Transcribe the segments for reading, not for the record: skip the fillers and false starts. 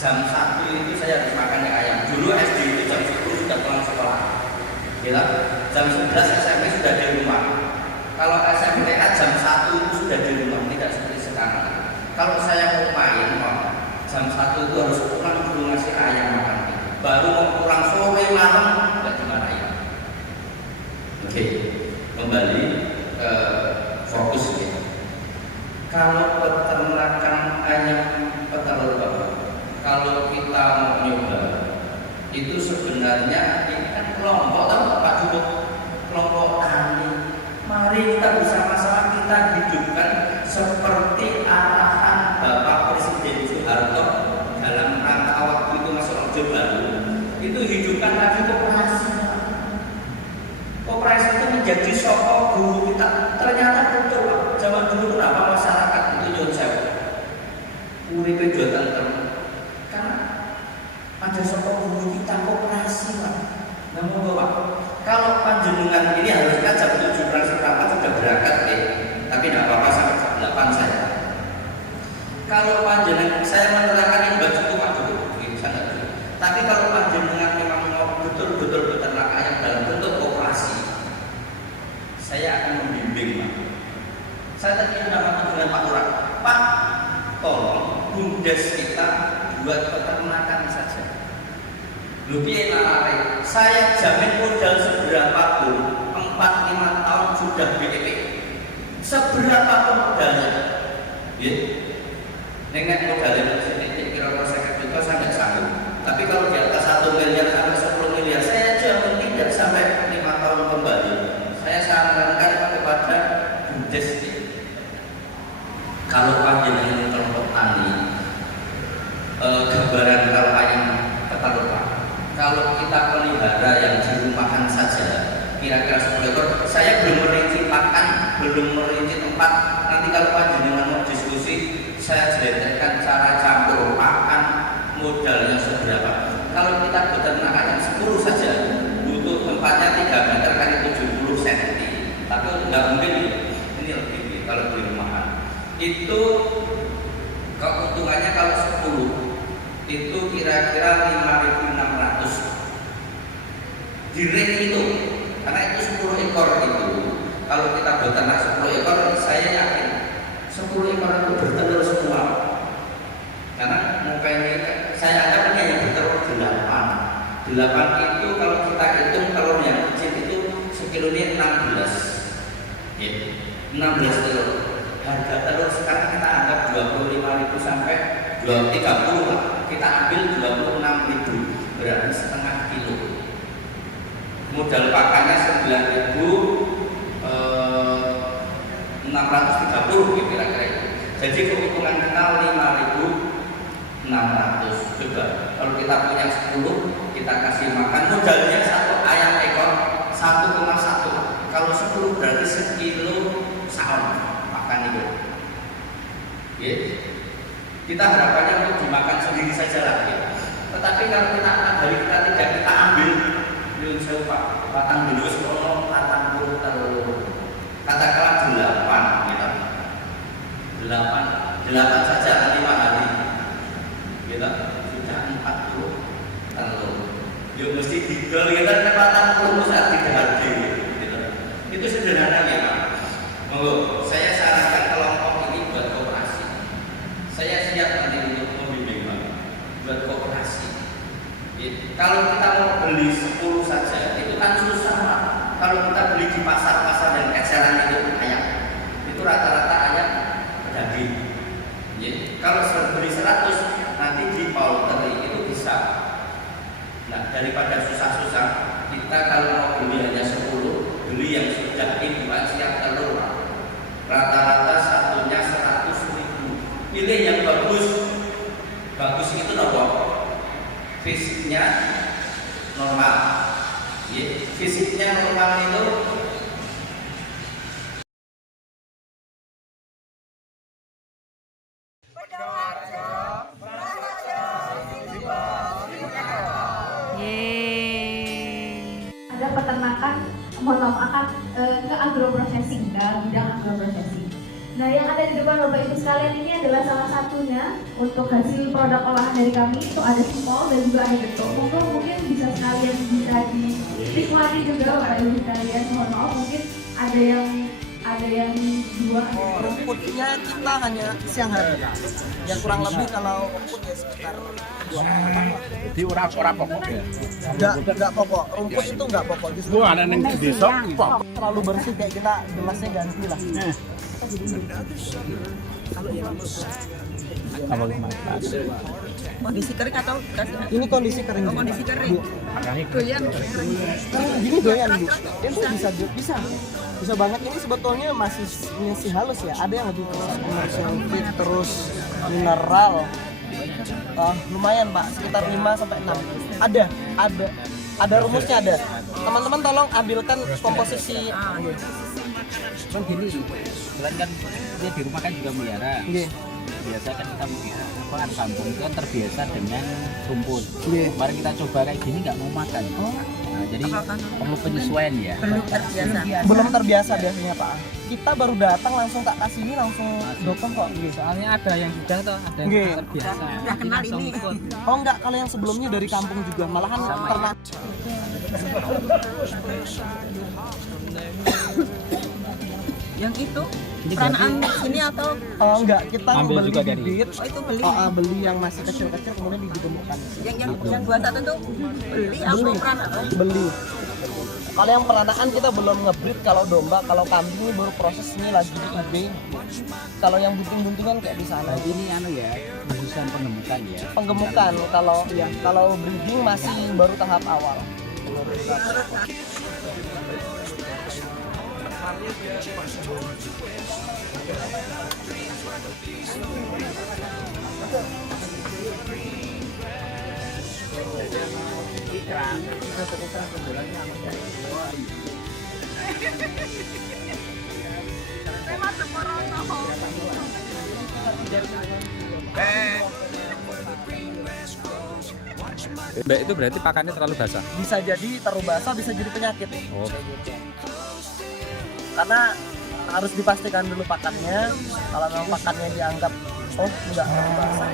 jam 1 itu saya harus makan ayam. Dulu SD itu jam 10 sudah pulang sekolah. Ya, jam 11 SMP sudah di rumah. Kalau SMPA jam 1 itu sudah di rumah, tidak seperti sekarang. Kalau saya mau main, jam 1 itu harus pulang dulu ngasih ayam makan. Baru mau pulang sore malam nggak dimarahin. Oke, kembali ke fokus ya. Kalau peternakan ayam petelur, kalau kita mau nyoba, itu sebenarnya ini kan kelompok, tahu Pak Duduk, kelompok tani. Mari kita bersama-sama kita hidupkan seperti arahan Bapak Presiden Soeharto dalam rangka waktu itu masuk Orde Baru. Itu hidupkan lagi koperasi. Koperasi itu menjadi sokong guru kita. Ternyata betul Pak. Zaman dulu kenapa masyarakat itu nyonsep? Uripe jual karena ada sokong guru kita koperasi Pak. Namun Pak, kalau panjenengan ini harusnya jam 7 kurang seperempat sudah berangkat tapi tidak apa-apa sampai jam 8 saya. Kalau panjenengan, saya menerangkan ini buat cukup Pak Dulu, tapi kalau panjenengan memang mau betul-betul beternak ayam dalam bentuk koperasi, saya akan membimbing Pak. Saya tadi sudah ngomong dengan Pak Lurah, Pak, tolong bumdes kita buat peternakan saja. Lebih enak, saya jamin modal seberapa pun 4-5 tahun sudah BEP. Seberapa pun modalnya, ya. Nengok modalnya sedikit kira-kira 50 juta saya nggak sanggup. Tapi kalau di atas 1 miliar sampai 10 miliar, saya jamin tidak sampai 5 tahun kembali. Saya sarankan kepada bumdes kalau panjenengan kelompok tani, gambaran kalau ayam petelur Pak. Kalau kita pelihara yang dirumahkan saja, kira-kira 10 ekor. Saya belum merinci pakan, belum merinci tempat. Nanti kalau panjenengan mau diskusi, saya jelaskan cara campur pakan, modalnya seberapa. Kalau kita beternak ayam 10 saja, butuh tempatnya 3 meter kali 70 cm. Tapi nggak mungkin ini lebih kalau di rumahan. Itu keuntungannya kalau 10 itu kira-kira 5.600 di ring itu, karena itu 10 ekor itu. Kalau kita beternak 10 ekor, saya yakin 10 ekor itu bertelur semua. Karena mungkin saya anggap ini yang bertelur 8 itu kalau kita hitung telur yang kecil itu sekilonnya 16 ya, 16 telur. Harga telur sekarang kita anggap 25.000 sampai 30 lah. Kita ambil 26.000, berarti setengah kilo. Modal pakannya 9.630 kira-kira itu. Jadi keuntungan kita 5.600. Coba kalau kita punya 10, kita kasih makan, modalnya 1 ayam ekor 1,1. Kalau 10 berarti sekilo saon makan itu. Ya. Kita harapannya untuk dimakan sendiri saja lah ya. Tetapi kalau kita dari kita tidak kita ambil, yuk saya Pak, batang dulu sekolah, batang dulu telur, katakanlah 8 gitu. 8 saja 5 hari gitu. Sudah 40 telur. Yuk mesti digol kita kan batang telur saat 3 hari gitu. Itu sederhananya Pak. Monggo, saya sarankan kelompok ini buat koperasi. Saya siap nanti untuk membimbing Pak buat koperasi. Kalau kita mau beli 10 saja, itu kan susah Pak. Kalau kita beli di pasar-pasar dan eceran itu ayam, itu rata-rata ayam daging. Kalau beli 100, nanti di poultry itu bisa. Nah, daripada susah-susah, kita kalau mau beli hanya 10, beli yang sudah dibuat siap telur Pak. Rata-rata satunya 100.000. Pilih yang bagus. Bagus itu nopo? Fisiknya normal. Fisiknya normal itu ada peternakan, mohon maaf, akan ke agroprocessing, ke bidang agroprocessing. Nah, yang ada di depan Bapak Ibu sekalian ini adalah salah satunya untuk hasil produk olahan dari kami. Itu ada simpol dan juga ada getuk. Mungkin bisa sekalian bisa dinikmati juga Bapak Ibu sekalian. Mohon maaf mungkin ada yang dua. Rumputnya kita hanya siang hari. Ya kurang lebih kalau rumput ya sekitar 2 Jadi orang pokok ya. Enggak pokok. Rumput itu enggak pokok. Justru Gua ada yang desa. terlalu bersih kayak kita gelasnya ganti lah. Kalau makan. Kondisi kering atau Ini kondisi kering. kondisi kering? Doyan. Gini doyan Bu. Itu bisa banget. Ini sebetulnya masih halus ya. Ada yang lebih konsentrasi terus mineral. Lumayan Pak, sekitar 5 sampai 6. Ada rumusnya ada. Teman-teman tolong ambilkan komposisi. Kan gini, selain kan dia di rumah kan juga melihara. Nggih. Biasa kan kita orang kampung itu kan terbiasa dengan rumput. Nggih. Kemarin kita coba kayak gini nggak mau makan. Nah, jadi perlu penyesuaian ya. Belum terbiasa. Belum terbiasa biasanya Pak. Kita baru datang langsung tak kasih ini langsung dokter kok. Soalnya ada yang sudah atau ada yang Nggih. terbiasa. Udah kenal ini. Oh enggak, kalau yang sebelumnya dari kampung juga malahan ternak. Yang itu peranaan sini atau Oh enggak, kita Ambil beli juga dari- bibit. oh itu beli? Beli yang masih kecil-kecil kemudian digemukkan. Yang 21 itu beli apa peranaan? Beli. Kalau yang peranaan kita belum ngebreed. Kalau domba, kalau kambing ini baru proses ini lagi di IB. Kalau yang bunting-buntingan kayak di sana. Ini ya, khususan pengemukan ya. Penggemukan kalau breeding masih baru tahap awal. Itu berarti pakannya terlalu basah. Bisa jadi terlalu basah, bisa jadi penyakit. Oh. Karena harus dipastikan dulu pakannya. Kalau memang pakannya dianggap enggak terlalu basah,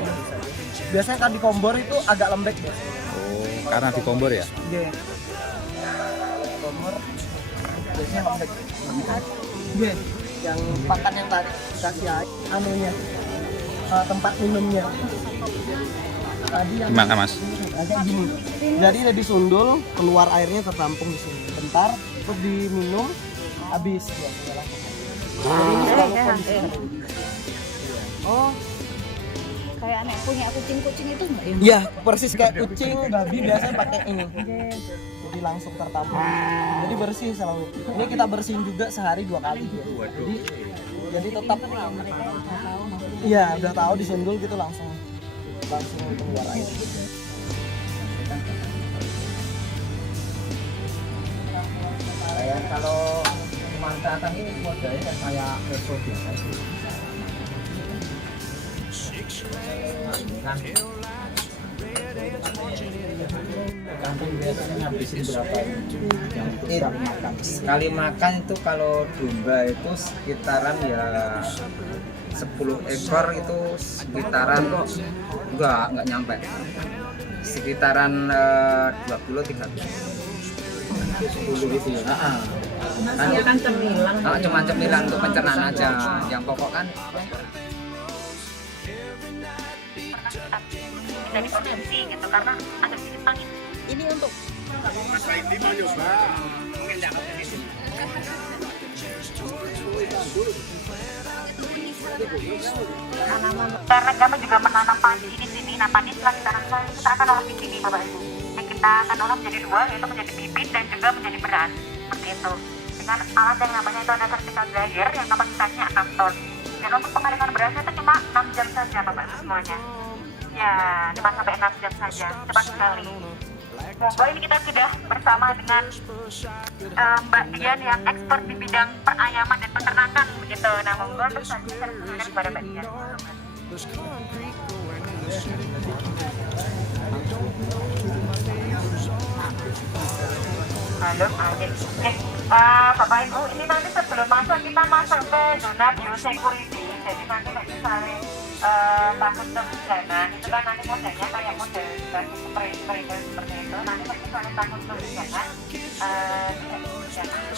biasanya kan di kompor itu agak lembek ya. Oh, karena dikombor ya. Nggih. Kompor biasanya lembek. Nggih. Yang pakan yang tadi dikasih air anunya. Tempat minumnya. Tadi yang Gimana Mas? agak gini. Jadi lebih sundul, keluar airnya tertampung di sini. Bentar, terus diminum, habis ya. Jadi ini selalu kondisi. Oh, kayak anak punya kucing-kucing itu enggak ya? Iya, persis kayak kucing, babi biasanya pakai ini. Jadi langsung tertampung. Jadi bersih selalu. Ini kita bersihin juga sehari 2 kali. Jadi tetap. Iya, udah tahu disundul gitu langsung keluar air. Kayak kalau pemanfaatan ini modelnya kayak resto biasa sih. Kampung biasanya ngabisin berapa yang sekali makan? Sekali makan itu kalau domba itu sekitaran ya 10 ekor itu sekitaran enggak nyampe. Sekitaran 20-30. 10 gitu ya. Kan cemilan. Cuma cemilan untuk pencernaan aja. Yang pokok kan bisa dikonsumsi gitu karena ada sedikit angin. Ini untuk Karena kami juga menanam padi di sini. Nah, padi setelah kita tanam kita akan olah di sini, Bapak Ibu. Yang kita akan olah menjadi 2, yaitu menjadi bibit dan juga menjadi beras. Seperti itu. Dengan alat yang namanya itu ada vertical dryer yang kapasitasnya 6 ton. Dan untuk pengeringan berasnya itu cuma 6 jam saja, Bapak Ibu semuanya. Ya, 5 sampai 6 jam saja. Cepat sekali. Monggo ini kita sudah bersama dengan Mbak Dian yang expert di bidang perayaman dan peternakan begitu. Nah, monggo untuk selanjutnya saya persilakan kepada Mbak Dian. Halo, Bapak Ibu, ini nanti sebelum masuk kita masuk ke zona biosecurity. jadi nanti misalnya takut kehujanan itu kan nanti modelnya kayak model baju spray seperti itu. Nanti misalnya takut kehujanan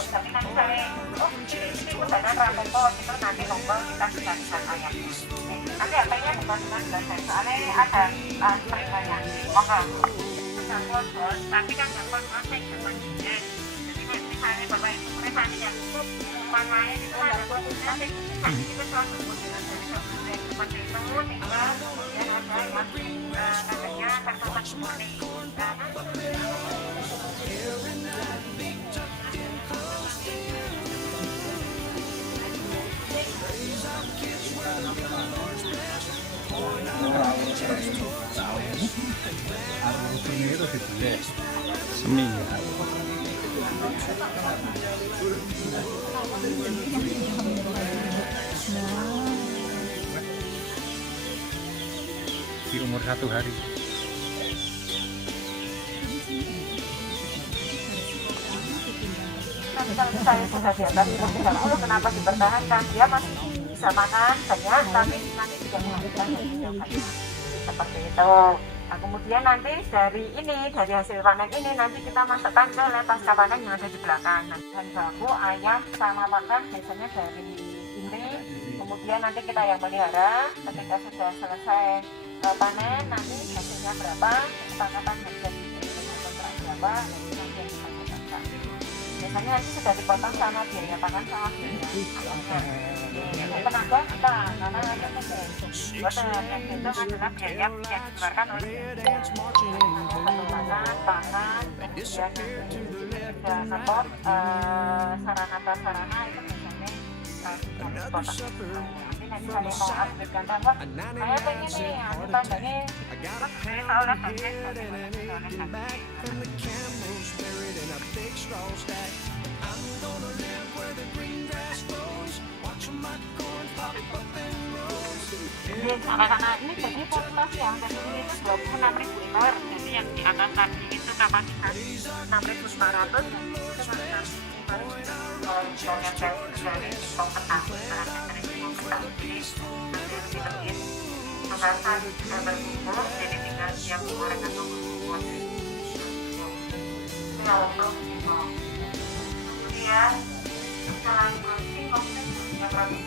tapi nanti misalnya ini hujanan rapopot itu nanti monggo kita bisa lihat ayamnya. Nanti apanya bukan dengan soalnya ada spray-nya monggo jangkol bos, tapi kan jangkol bos yang cuma jadi misalnya bapak ibu mereka yang warnanya itu ada bosnya itu suatu kemudian dari seperti itu sehingga kemudian ada yang katanya kertas murni seminggu. Di umur 1 hari. Kalau saya sudah di atas 30, kenapa dipertahankan? Dia masih bisa makan banyak, tapi nanti juga menghabiskan seperti itu. Nah, kemudian nanti dari hasil panen ini nanti kita masukkan ke pasca panen yang ada di belakang. Dan baku, ayam, sama pakan biasanya dari ini. Kemudian nanti kita yang melihara. Ketika sudah selesai panen, nanti hasilnya berapa, kesepakatan harga kontrak berapa, nanti yang kita potong. Biasanya nanti sudah dipotong sama biaya pakan sama biaya. Tenaga kita, karena ada yang itu adalah biaya yang dikeluarkan oleh pakan, kemudian juga support sarana prasarana itu biasanya dipotong. Nanti saya mau updatekan bahwa saya pengen nih tambahnya oleh karena ini jadi kapasitas yang tadi itu 26.000 liter, jadi yang di atas tadi itu kapasitas 6.500 dari kompetang pembahasan sudah berkumpul, jadi tinggal siap goreng atau membuat ya untuk kemudian selain bersih punya produk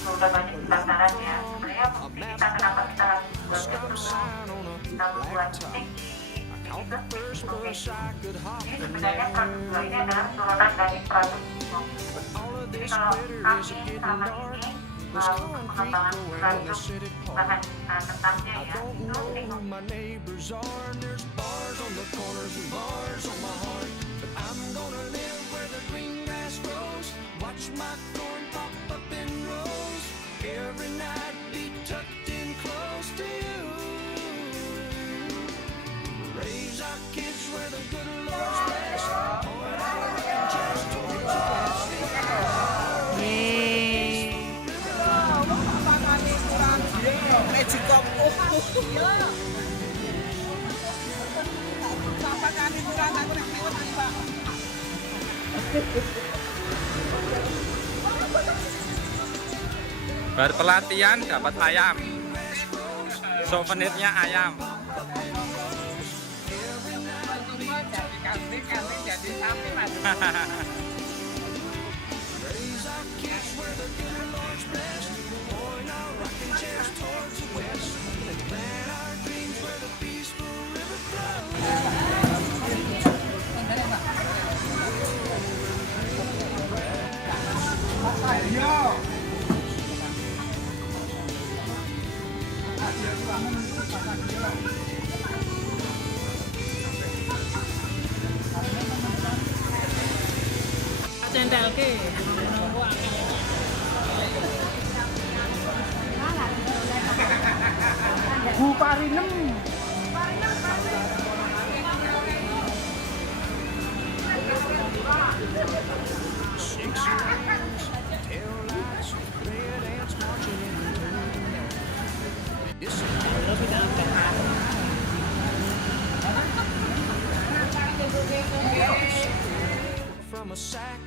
sudah banyak pasaran ya. Sebenarnya kita kenapa kita buat kita membuat tinggi itu ini sebenarnya produk dua ini adalah turunan dari produk jadi kalau kami sama ini pengembangan produk bahan kentangnya ya itu Berpelatihan dapat ayam, souvenirnya ayam. Bu Parinem. From a sack,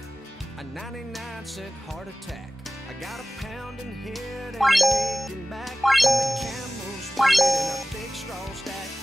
a 99-cent heart attack. I got a pounding head and an aching back, and the camel's waiting a big straw stack.